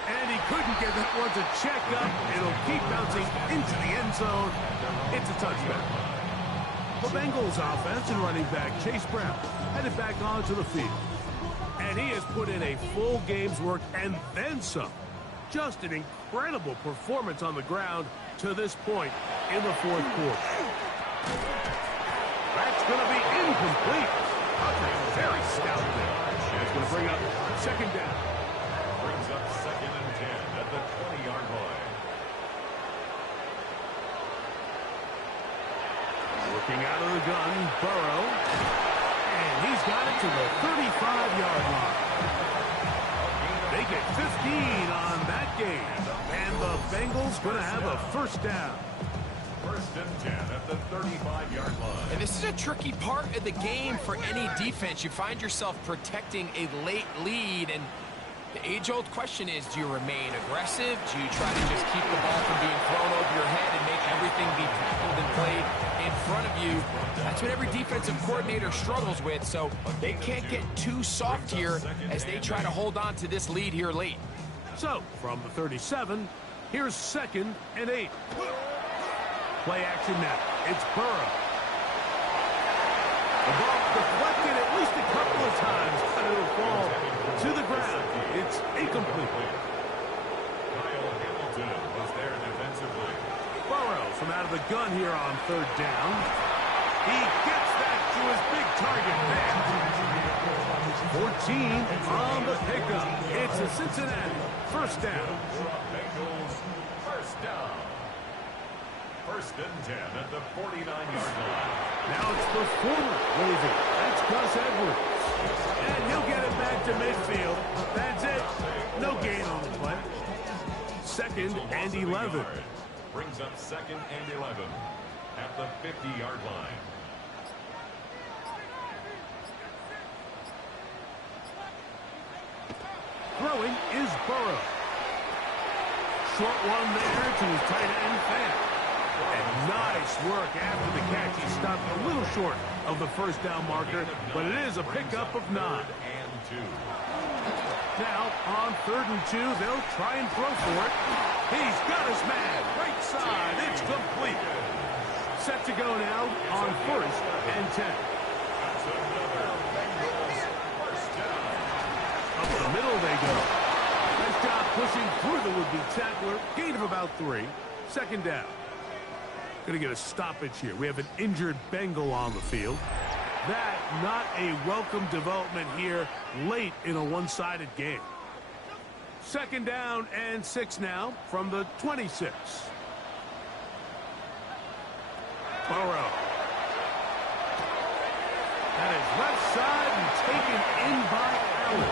And he couldn't get that one to check up. It'll keep bouncing into the end zone. It's a touchback. The Bengals offense and running back Chase Brown headed back onto the field. And he has put in a full game's work and then some. Just an incredible performance on the ground to this point in the fourth quarter. That's going to be incomplete. Very stout there. That's going to bring up second down. Brings up 2nd and 10 at the 20-yard line. Looking out of the gun, Burrow. And he's got it to the 35-yard line. They get 15 on that game. And the Bengals going to have a first down. 1st and 10 at the 35-yard line. And this is a tricky part of the game for any defense. You find yourself protecting a late lead, and the age-old question is, do you remain aggressive? Do you try to just keep the ball from being thrown over your head and make everything be tackled and played in front of you? That's what every defensive coordinator struggles with, so they can't get too soft here as they try to hold on to this lead here late. So, from the 37, here's 2nd and 8. Play action now. It's Burrow. The ball deflected at least a couple of times, but it'll fall to the ground. It's incomplete. Kyle Hamilton was there defensively. Burrow from out of the gun here on 3rd down. He gets that to his big target there. 14 on the pickup. It's a Cincinnati first down. Bengals first down. 1st and 10 at the 49-yard line. Now it's the former Raven. That's Gus Edwards. And he'll get it back to midfield. That's it. No gain on the play. 2nd and 11. Brings up 2nd and 11 at the 50-yard line. Throwing is Burrow. Short one there to his tight end, Fant. And nice work after the catch. He stopped a little short of the first down marker, but it is a pickup of 9. And 2. Now, on 3rd and 2, they'll try and throw for it. He's got his man. Right side. It's complete. Set to go now on 1st and 10. That's another Bengals first down. Up the middle they go. Nice job pushing through the would-be tackler. Gain of about 3. 2nd down. Going to get a stoppage here. We have an injured Bengal on the field. That not a welcome development here late in a one-sided game. 2nd down and 6 now from the 26. Burrow. That is left side and taken in by Allen.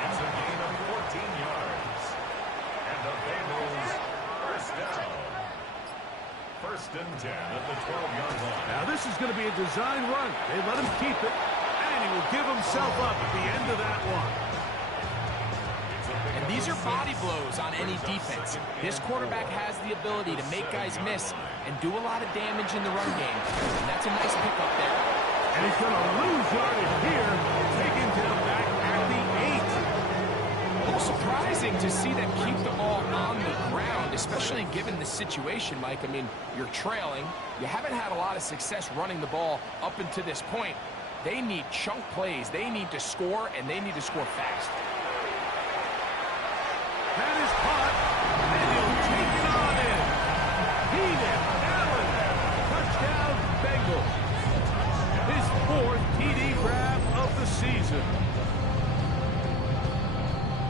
It's a gain of 14 yards. And the Bengals first down. 1st and 10 at the 12-yard line. Now this is going to be a design run. They let him keep it, and he will give himself up at the end of that one. And these are body blows on any defense. This quarterback has the ability to make guys miss and do a lot of damage in the run game. And that's a nice pickup there. And he's going to lose yardage here, taken down back at the 8. A little surprising to see them keep the ball on the ground, especially given the situation, Mike. I mean, you're trailing. You haven't had a lot of success running the ball up until this point. They need chunk plays. They need to score, and they need to score fast. That is caught, and he'll take it on in. Keenan Allen, touchdown Bengals. His 4th TD grab of the season.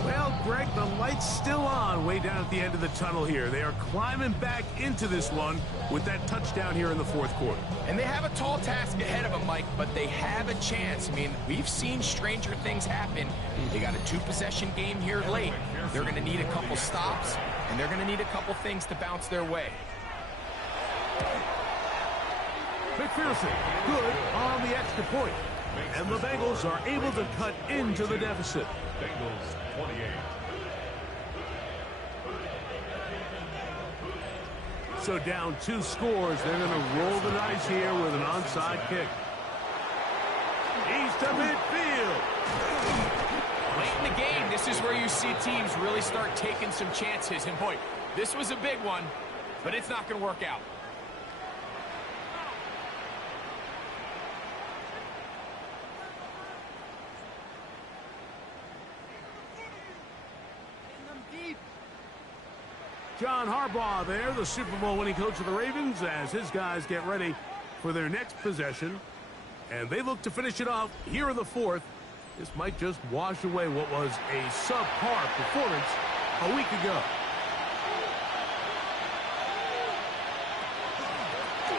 Well, Greg, the light's still on way down at the end of the tunnel here. They are climbing back into this one with that touchdown here in the 4th quarter. And they have a tall task ahead of them, Mike, but they have a chance. I mean, we've seen stranger things happen. They got a 2-possession game here late. They're going to need a couple stops, and they're going to need a couple things to bounce their way. McPherson, good on the extra point. And the Bengals are able to cut into the deficit. Bengals 28. So down 2 scores, they're going to roll the dice here with an onside kick. He's to midfield. Late in the game, this is where you see teams really start taking some chances. And boy, this was a big one, but it's not going to work out. John Harbaugh there, the Super Bowl winning coach of the Ravens, as his guys get ready for their next possession. And they look to finish it off here in the fourth. This might just wash away what was a subpar performance a week ago.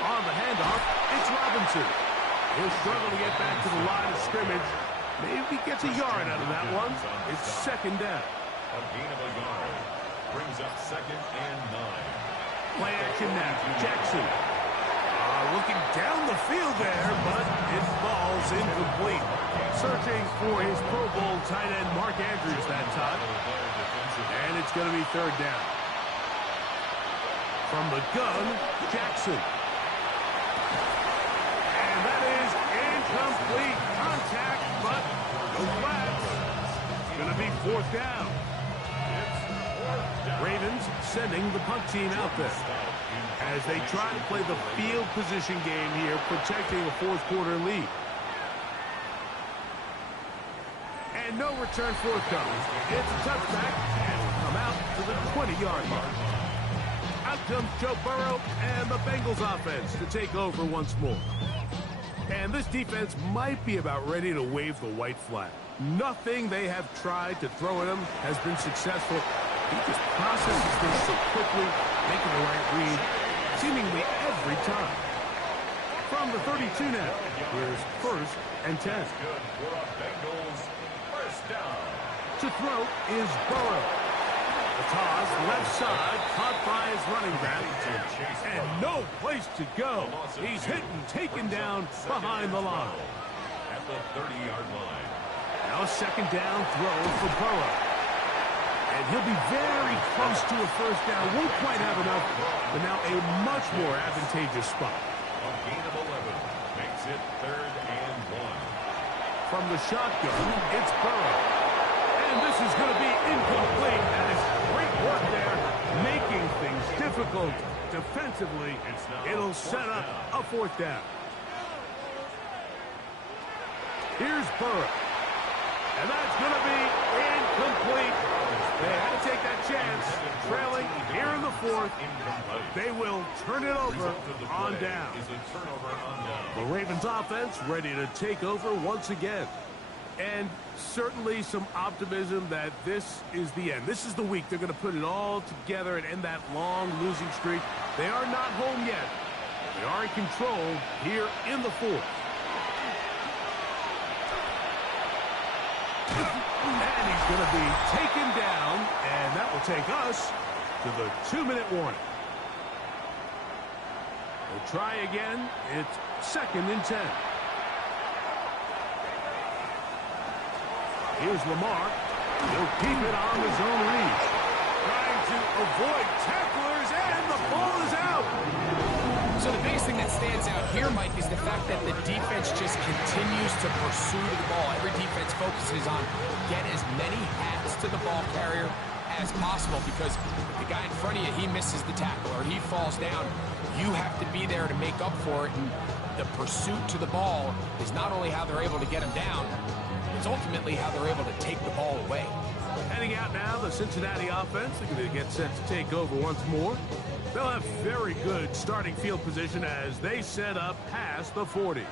On the handoff, it's Robinson. He'll struggle to get back to the line of scrimmage. Maybe gets a yard out of that one. It's second down. A gain of a yard. Brings up 2nd and 9. Play action now. Jackson. Looking down the field there, but it falls incomplete. Searching for his Pro Bowl tight end Mark Andrews that time. And it's going to be third down. From the gun, Jackson. And that is incomplete. Contact, but no flags. It's going to be fourth down. Ravens sending the punt team out there as they try to play the field position game here, protecting a fourth-quarter lead. And no return forthcoming. It's a touchback, and will come out to the 20-yard mark. Out comes Joe Burrow and the Bengals offense to take over once more. And this defense might be about ready to wave the white flag. Nothing they have tried to throw at him has been successful. He just processes things so quickly, making the right read, seemingly every time. From the 32 now, here's 1st and 10. Good for a Bengals first down. To throw is Burrow. The toss, left side, caught by his running back, and no place to go. He's hit and taken down behind the line. At the 30-yard line. Now a second down throw for Burrow. And he'll be very close to a first down. Won't quite have enough, but now a much more advantageous spot. A gain of 11 makes it 3rd and 1. From the shotgun, it's Burrow. And this is going to be incomplete. That is great work there, making things difficult defensively. It'll set up a fourth down. Here's Burrow. And that's going to be incomplete. They had to take that chance, trailing here in the fourth. They will turn it over on down. The Ravens offense ready to take over once again. And certainly some optimism that this is the end. This is the week they're going to put it all together and end that long losing streak. They are not home yet. They are in control here in the fourth. And he's going to be taken down, and that will take us to the 2-minute warning. We'll try again. It's 2nd and 10. Here's Lamar. He'll keep it on his own reach. Trying to avoid tacklers, and the ball is out. So the biggest thing that stands out here, Mike, is the fact that the defense just continues to pursue the ball. Every defense focuses on get as many hats to the ball carrier as possible, because if the guy in front of you, he misses the tackle or he falls down, you have to be there to make up for it. And the pursuit to the ball is not only how they're able to get him down, it's ultimately how they're able to take the ball away. Heading out now, the Cincinnati offense. They're going to get set to take over once more. They'll have very good starting field position as they set up past the 40.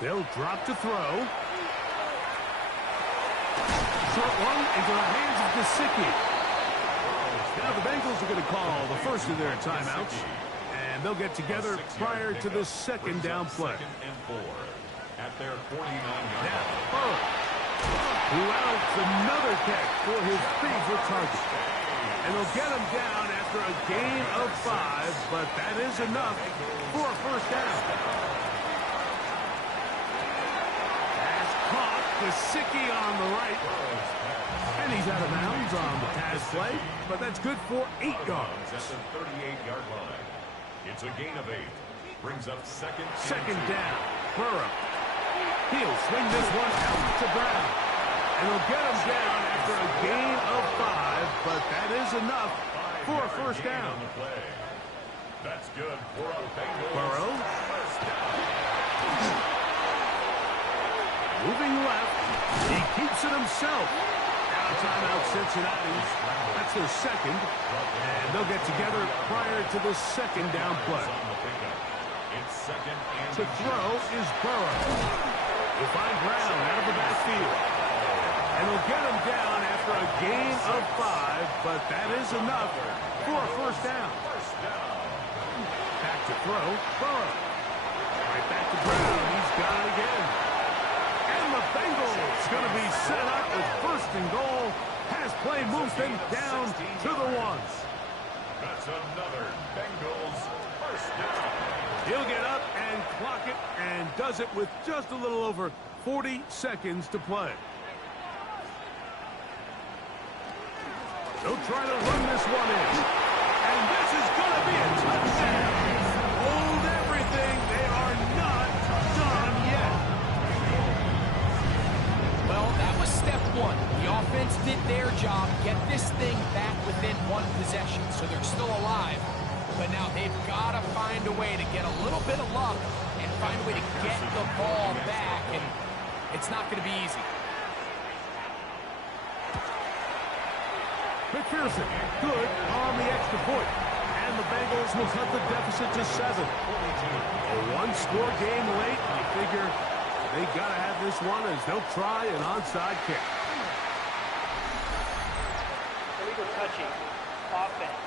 They'll drop to throw. Short one into the hands of Gesicki. Now the Bengals are going to call the first of their timeouts, and they'll get together prior to the second down play. 2nd and 4 at their 49-yard Now, line. Burrow, who outs another catch for his favorite target. And they'll get him down after a gain of 5, but that is enough for a first down. Pass caught Gesicki on the right. And he's out of bounds on the pass play, but that's good for 8 yards. At the 38-yard line. It's a gain of 8. Brings up second down. Burrow. He'll swing this one out to Brown. And he'll get him down after a gain of 5, but that is enough for a first down. That's good for a Bengals. Burrow. First down. Moving left. He keeps it himself. Now timeout Cincinnati. That's their second. And they'll get together prior to the second down play. It's second and To throw is Burrow. He'll find Brown out of the backfield. And he'll get him down after a gain of 5, but that is enough for a first down. Back to throw, Burrow. Right back to Brown. He's got it again. And the Bengals going to be set up with first and goal. Pass play moves them down to the 1. That's another Bengals first down. He'll get up and clock it and does it with just a little over 40 seconds to play. They'll try to run this one in. And this is going to be a touchdown. Hold everything. They are not done yet. Well, that was step 1. The offense did their job, get this thing back within 1 possession, so they're still alive. But now they've got to find a way to get a little bit of luck and find a way to get the ball back, and it's not going to be easy. McPherson, good on the extra point. And the Bengals will cut the deficit to 7. A 1-score game late. You figure they got to have this one as they'll try an onside kick. Illegal touching. Offense.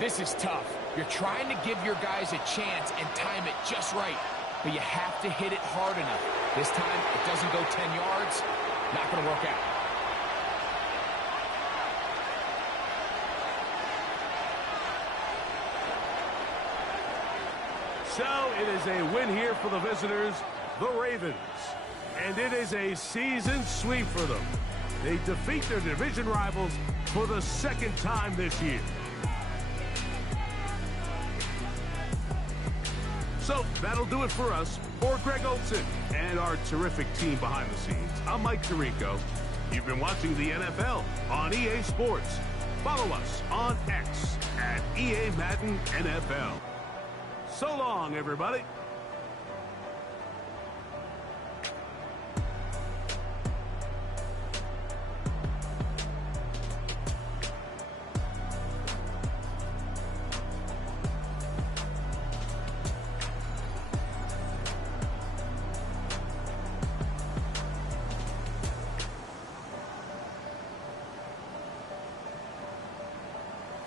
This is tough. You're trying to give your guys a chance and time it just right. But you have to hit it hard enough. This time, it doesn't go 10 yards. Not going to work out. So it is a win here for the visitors, the Ravens. And it is a season sweep for them. They defeat their division rivals for the 2nd time this year. So that'll do it for us. For Greg Olson and our terrific team behind the scenes, I'm Mike Tirico. You've been watching the NFL on EA Sports. Follow us on X at EA Madden NFL. So long, everybody.